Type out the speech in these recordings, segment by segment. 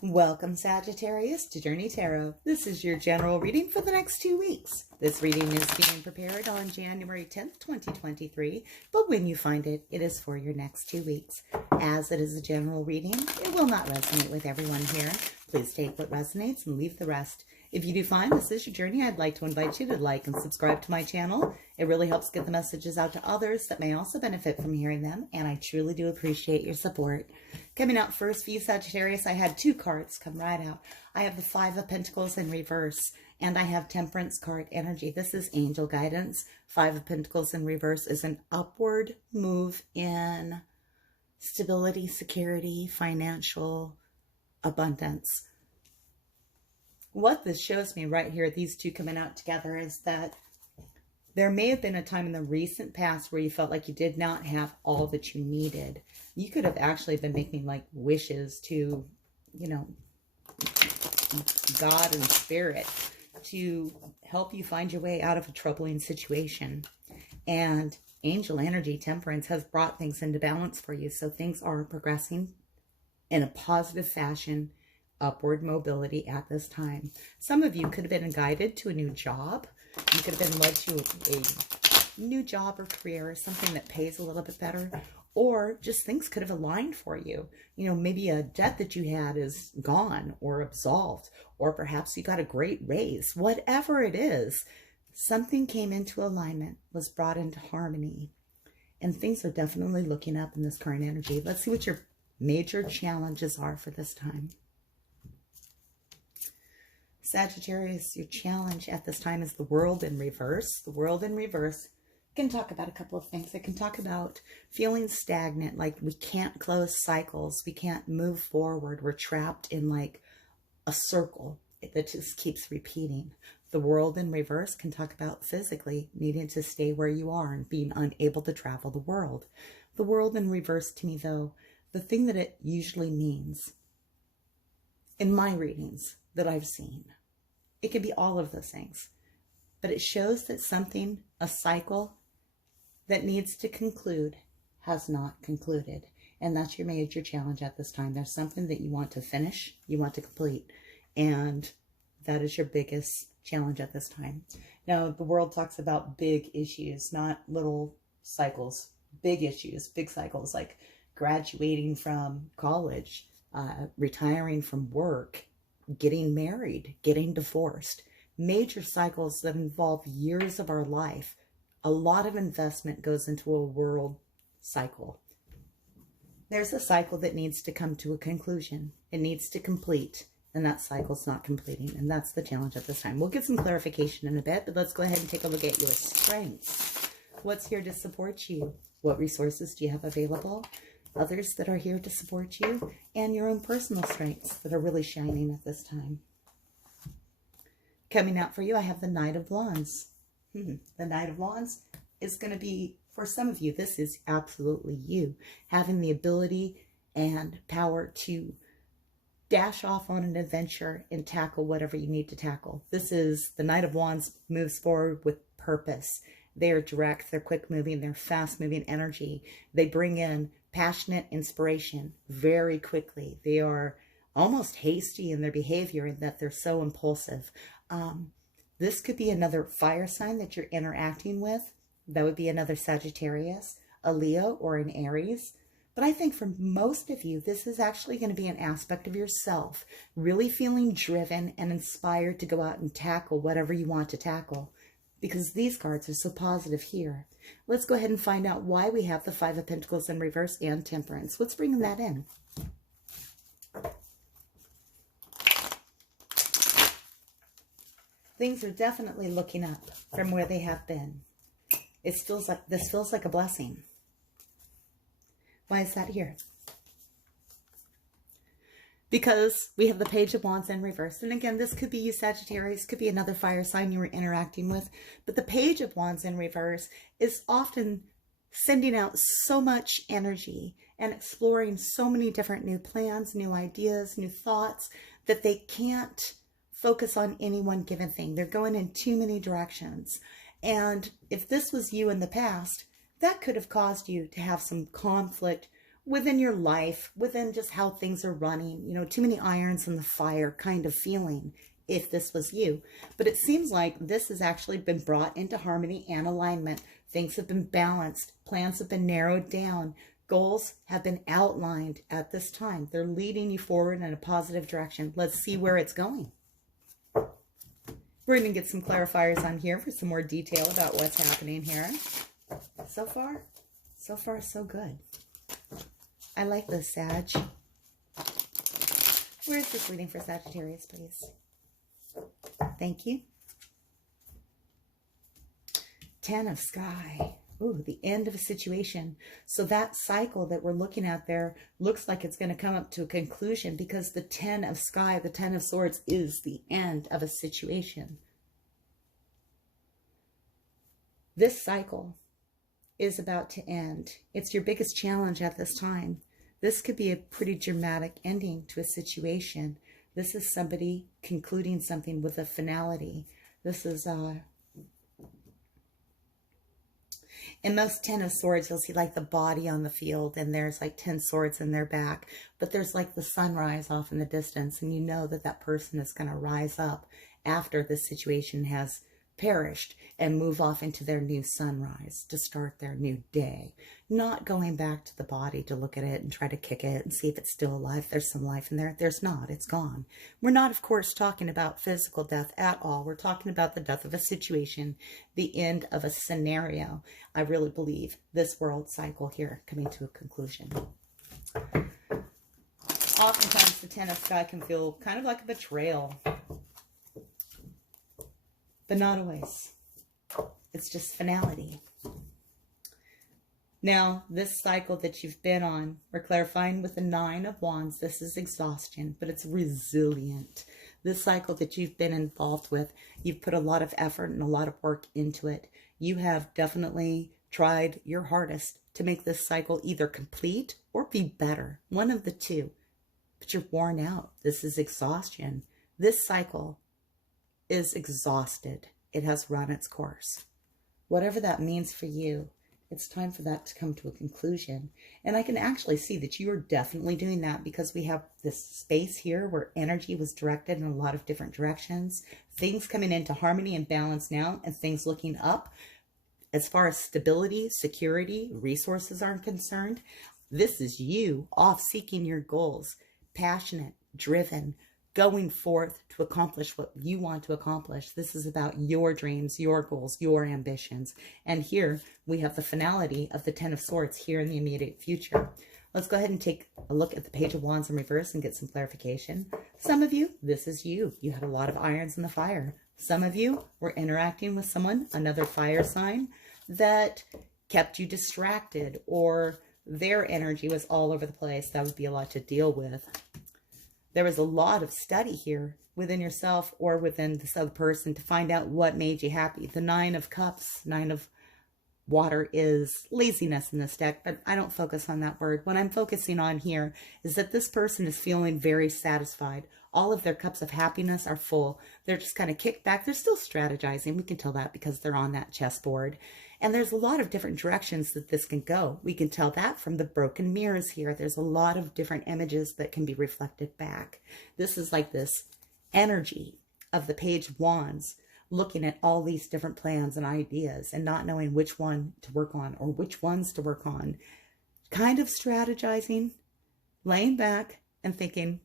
Welcome, Sagittarius, to Journey Tarot. This is your general reading for the next 2 weeks. This reading is being prepared on January 10th, 2023, but when you find it, it is for your next 2 weeks. As it is a general reading, it will not resonate with everyone here. Please take what resonates and leave the rest. If you do find this is your journey, I'd like to invite you to like and subscribe to my channel. It really helps get the messages out to others that may also benefit from hearing them, and I truly do appreciate your support. Coming out first for you, Sagittarius, I had 2 cards come right out. I have the 5 of Pentacles in reverse, and I have Temperance card energy. This is angel guidance. 5 of Pentacles in reverse is an upward move in stability, security, financial abundance. What this shows me right here, these two coming out together, is that there may have been a time in the recent past where you felt like you did not have all that you needed. You could have actually been making like wishes to, God and Spirit to help you find your way out of a troubling situation. And angel energy, Temperance, has brought things into balance for you. So things are progressing in a positive fashion, upward mobility at this time. Some of you could have been guided to a new job. You could have been led to a new job or career, something that pays a little bit better, or just things could have aligned for you. Maybe a debt that you had is gone or absolved, or perhaps you got a great raise. Whatever it is, something came into alignment, was brought into harmony, and things are definitely looking up in this current energy. Let's see what your major challenges are for this time. Sagittarius, your challenge at this time is the World in reverse. The World in reverse can talk about a couple of things. It can talk about feeling stagnant, like we can't close cycles, we can't move forward, we're trapped in like a circle that just keeps repeating. The World in reverse can talk about physically needing to stay where you are and being unable to travel the world. The World in reverse, to me though, the thing that it usually means in my readings that I've seen, it could be all of those things, but it shows that something, a cycle that needs to conclude, has not concluded. And that's your major challenge at this time. There's something that you want to finish, you want to complete, and that is your biggest challenge at this time. Now, the world talks about big issues, not little cycles, big issues, big cycles, like graduating from college, retiring from work, getting married, getting divorced, major cycles that involve years of our life. A lot of investment goes into a world cycle. There's a cycle that needs to come to a conclusion. It needs to complete, and that cycle's not completing, and that's the challenge at this time. We'll get some clarification in a bit, but let's go ahead and take a look at your strengths. What's here to support you? What resources do you have available? Others that are here to support you, and your own personal strengths that are really shining at this time. Coming out for you, I have the Knight of Wands. The Knight of Wands is going to be, for some of you, this is absolutely you, having the ability and power to dash off on an adventure and tackle whatever you need to tackle. This is, the Knight of Wands moves forward with purpose. They're direct, they're quick moving, they're fast moving energy. They bring in passionate inspiration very quickly. They are almost hasty in their behavior in that they're so impulsive. This could be another fire sign that you're interacting with. That would be another Sagittarius, a Leo, or an Aries. But I think for most of you, this is actually going to be an aspect of yourself, really feeling driven and inspired to go out and tackle whatever you want to tackle, because these cards are so positive here. Let's go ahead and find out why we have the 5 of Pentacles in reverse and Temperance. What's bringing that in? Things are definitely looking up from where they have been. This feels like a blessing. Why is that here? Because we have the Page of Wands in reverse. And again, this could be you, Sagittarius, could be another fire sign you were interacting with. But the Page of Wands in reverse is often sending out so much energy and exploring so many different new plans, new ideas, new thoughts, that they can't focus on any one given thing. They're going in too many directions. And if this was you in the past, that could have caused you to have some conflict within your life, within just how things are running, you know, too many irons in the fire kind of feeling, if this was you. But it seems like this has actually been brought into harmony and alignment. Things have been balanced. Plans have been narrowed down. Goals have been outlined at this time. They're leading you forward in a positive direction. Let's see where it's going. We're going to get some clarifiers on here for some more detail about what's happening here. So far, so good. I like this, Sag. Where's this reading for Sagittarius, please? Thank you. 10 of Sky. Ooh, the end of a situation. So that cycle that we're looking at there looks like it's going to come up to a conclusion, because the 10 of Sky, the 10 of Swords, is the end of a situation. This cycle is about to end. It's your biggest challenge at this time. This could be a pretty dramatic ending to a situation. This is somebody concluding something with a finality. This is in most 10 of Swords, you'll see like the body on the field, and there's like 10 swords in their back, but there's like the sunrise off in the distance, and you know that that person is going to rise up after this situation has perished and move off into their new sunrise to start their new day. Not going back to the body to look at it and try to kick it and see if it's still alive. There's some life in there. There's not. It's gone. We're not, of course, talking about physical death at all. We're talking about the death of a situation, the end of a scenario. I really believe this world cycle here coming to a conclusion. Oftentimes, the 10 of Sky can feel kind of like a betrayal, but not always. It's just finality. Now, this cycle that you've been on, we're clarifying with the 9 of Wands. This is exhaustion, but it's resilient. This cycle that you've been involved with, you've put a lot of effort and a lot of work into it. You have definitely tried your hardest to make this cycle either complete or be better. One of the two. But you're worn out. This is exhaustion. This cycle is exhausted. It has run its course. Whatever that means for you, it's time for that to come to a conclusion. And I can actually see that you are definitely doing that, because we have this space here where energy was directed in a lot of different directions. Things coming into harmony and balance now, and things looking up. As far as stability, security, resources are concerned, this is you off seeking your goals, passionate, driven, going forth to accomplish what you want to accomplish. This is about your dreams, your goals, your ambitions. And here we have the finality of the 10 of Swords here in the immediate future. Let's go ahead and take a look at the Page of Wands in reverse and get some clarification. Some of you, this is you. You had a lot of irons in the fire. Some of you were interacting with someone, another fire sign, that kept you distracted, or their energy was all over the place. That would be a lot to deal with. There was a lot of study here within yourself or within this other person to find out what made you happy. The 9 of Cups, 9 of Water, is laziness in this deck, but I don't focus on that word. What I'm focusing on here is that this person is feeling very satisfied. All of their cups of happiness are full. They're just kind of kicked back. They're still strategizing. We can tell that because they're on that chessboard. And there's a lot of different directions that this can go. We can tell that from the broken mirrors here. There's a lot of different images that can be reflected back. This is like this energy of the Page of Wands, looking at all these different plans and ideas and not knowing which one to work on or which ones to work on. Kind of strategizing, laying back and thinking,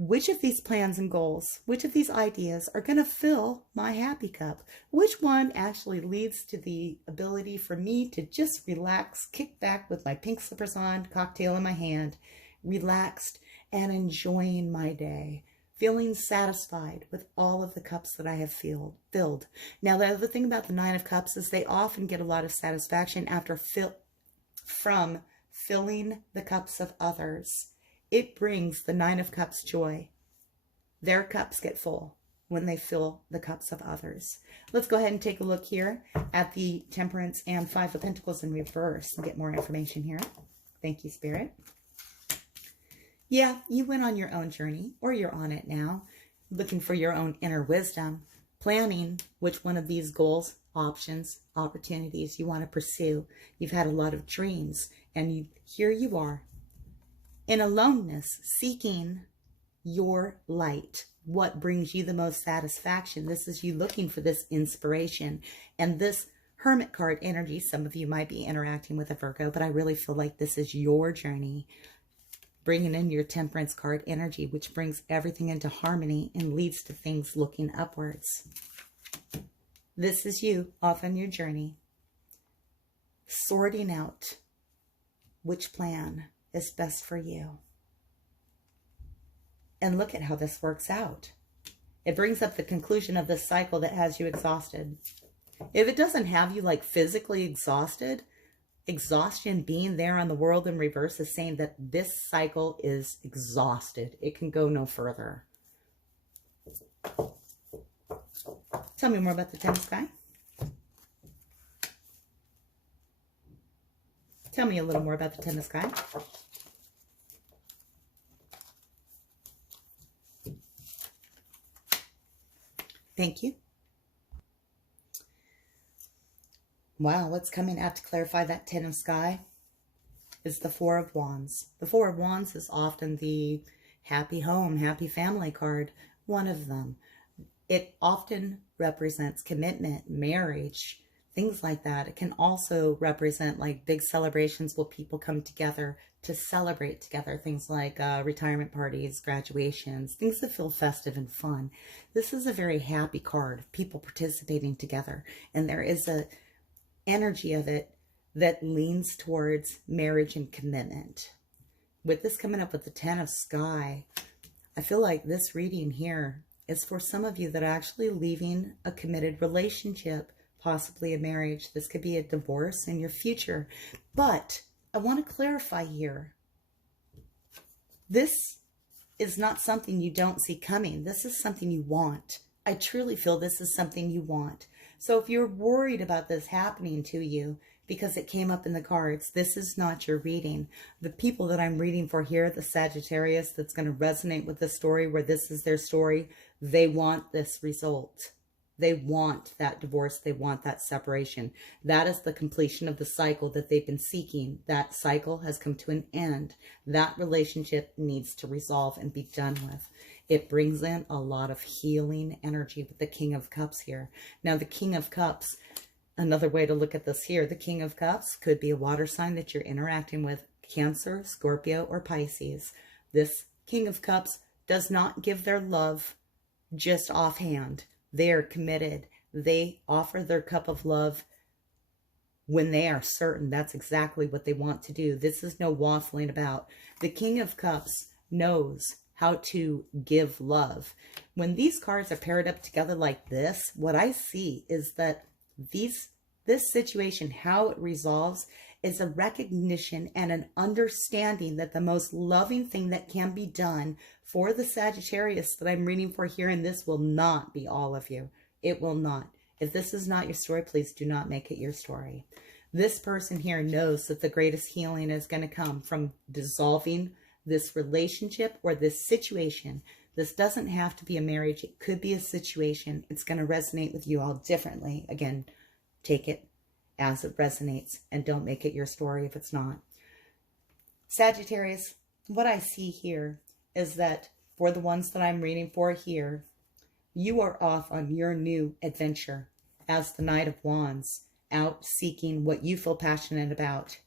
which of these plans and goals, which of these ideas are going to fill my happy cup? Which one actually leads to the ability for me to just relax, kick back with my pink slippers on, cocktail in my hand, relaxed and enjoying my day, feeling satisfied with all of the cups that I have filled. Now, the other thing about the 9 of Cups is they often get a lot of satisfaction after from filling the cups of others. It brings the 9 of Cups joy. Their cups get full when they fill the cups of others. Let's go ahead and take a look here at the Temperance and 5 of Pentacles in reverse and get more information here. Thank you, Spirit. Yeah, you went on your own journey, or you're on it now, looking for your own inner wisdom, planning which one of these goals, options, opportunities you want to pursue. You've had a lot of dreams, and here you are, in aloneness, seeking your light. What brings you the most satisfaction? This is you looking for this inspiration. And this Hermit card energy, some of you might be interacting with a Virgo, but I really feel like this is your journey. Bringing in your Temperance card energy, which brings everything into harmony and leads to things looking upwards. This is you off on your journey, sorting out which plan is best for you. And look at how this works out. It brings up the conclusion of this cycle that has you exhausted. If it doesn't have you like physically exhausted, exhaustion being there on the world in reverse is saying that this cycle is exhausted. It can go no further. Tell me more about the Ten of Sky. Tell me a little more about the Ten of Sky. Thank you. Wow, what's coming out to clarify that Ten of Sky is the Four of Wands. The Four of Wands is often the happy home, happy family card, one of them. It often represents commitment, marriage, things like that. It can also represent like big celebrations where people come together to celebrate together. Things like retirement parties, graduations, things that feel festive and fun. This is a very happy card, people participating together. And there is a energy of it that leans towards marriage and commitment. With this coming up with the Ten of Sky, I feel like this reading here is for some of you that are actually leaving a committed relationship, possibly a marriage. This could be a divorce in your future. But I want to clarify here. This is not something you don't see coming. This is something you want. I truly feel this is something you want. So if you're worried about this happening to you because it came up in the cards, this is not your reading. The people that I'm reading for here, the Sagittarius that's going to resonate with the story where this is their story, they want this result. They want that divorce. They want that separation. That is the completion of the cycle that they've been seeking. That cycle has come to an end. That relationship needs to resolve and be done with. It brings in a lot of healing energy with the King of Cups here. Now, the King of Cups, another way to look at this here, the King of Cups could be a water sign that you're interacting with, Cancer, Scorpio, or Pisces. This King of Cups does not give their love just offhand. They are committed. They offer their cup of love when they are certain that's exactly what they want to do. This is no waffling about. The King of Cups knows how to give love. When these cards are paired up together like this, what I see is that this situation, how it resolves, is a recognition and an understanding that the most loving thing that can be done for the Sagittarius that I'm reading for here, and this will not be all of you. It will not. If this is not your story, please do not make it your story. This person here knows that the greatest healing is going to come from dissolving this relationship or this situation. This doesn't have to be a marriage. It could be a situation. It's going to resonate with you all differently. Again, take it as it resonates and don't make it your story if it's not. Sagittarius, what I see here is that for the ones that I'm reading for here, you are off on your new adventure as the Knight of Wands, out seeking what you feel passionate about.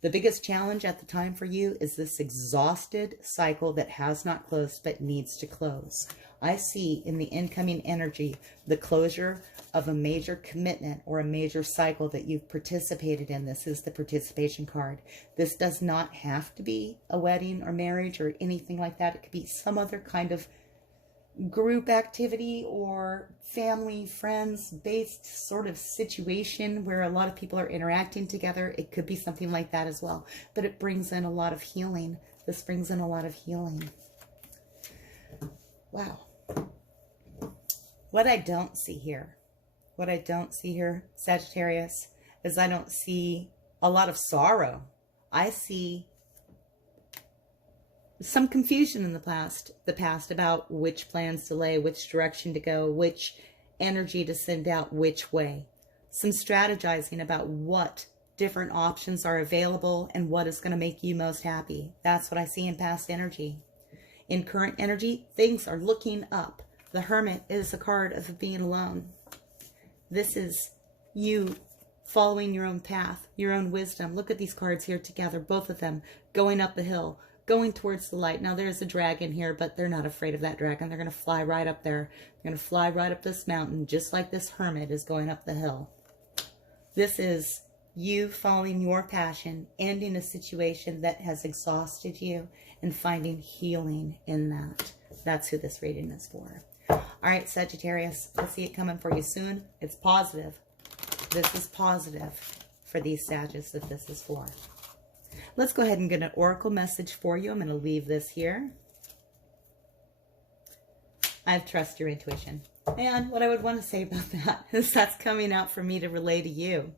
The biggest challenge at the time for you is this exhausted cycle that has not closed but needs to close. I see in the incoming energy the closure of a major commitment or a major cycle that you've participated in. This is the participation card. This does not have to be a wedding or marriage or anything like that. It could be some other kind of group activity or family, friends based sort of situation where a lot of people are interacting together. It could be something like that as well. But it brings in a lot of healing. This brings in a lot of healing. Wow. What I don't see here, Sagittarius, is I don't see a lot of sorrow. I see some confusion in the past about which plans to lay, which direction to go, which energy to send out which way. Some strategizing about what different options are available and what is going to make you most happy. That's what I see in past energy. In current energy, things are looking up. The Hermit is a card of being alone. This is you following your own path, your own wisdom. Look at these cards here together, both of them going up the hill, going towards the light. Now there's a dragon here, but they're not afraid of that dragon. They're going to fly right up there. They're going to fly right up this mountain, just like this Hermit is going up the hill. This is you following your passion, ending a situation that has exhausted you, and finding healing in that. That's who this reading is for. All right, Sagittarius, I see it coming for you soon. It's positive. This is positive for these Sagittarius that this is for. Let's go ahead and get an oracle message for you. I'm going to leave this here. I trust your intuition. And what I would want to say about that is that's coming out for me to relay to you.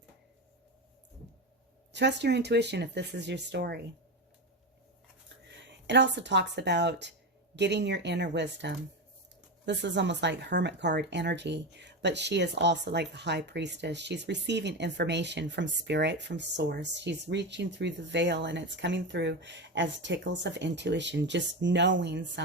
Trust your intuition if this is your story. It also talks about getting your inner wisdom. This is almost like Hermit card energy, but she is also like the High Priestess. She's receiving information from Spirit, from Source. She's reaching through the veil, and it's coming through as tickles of intuition, just knowing something.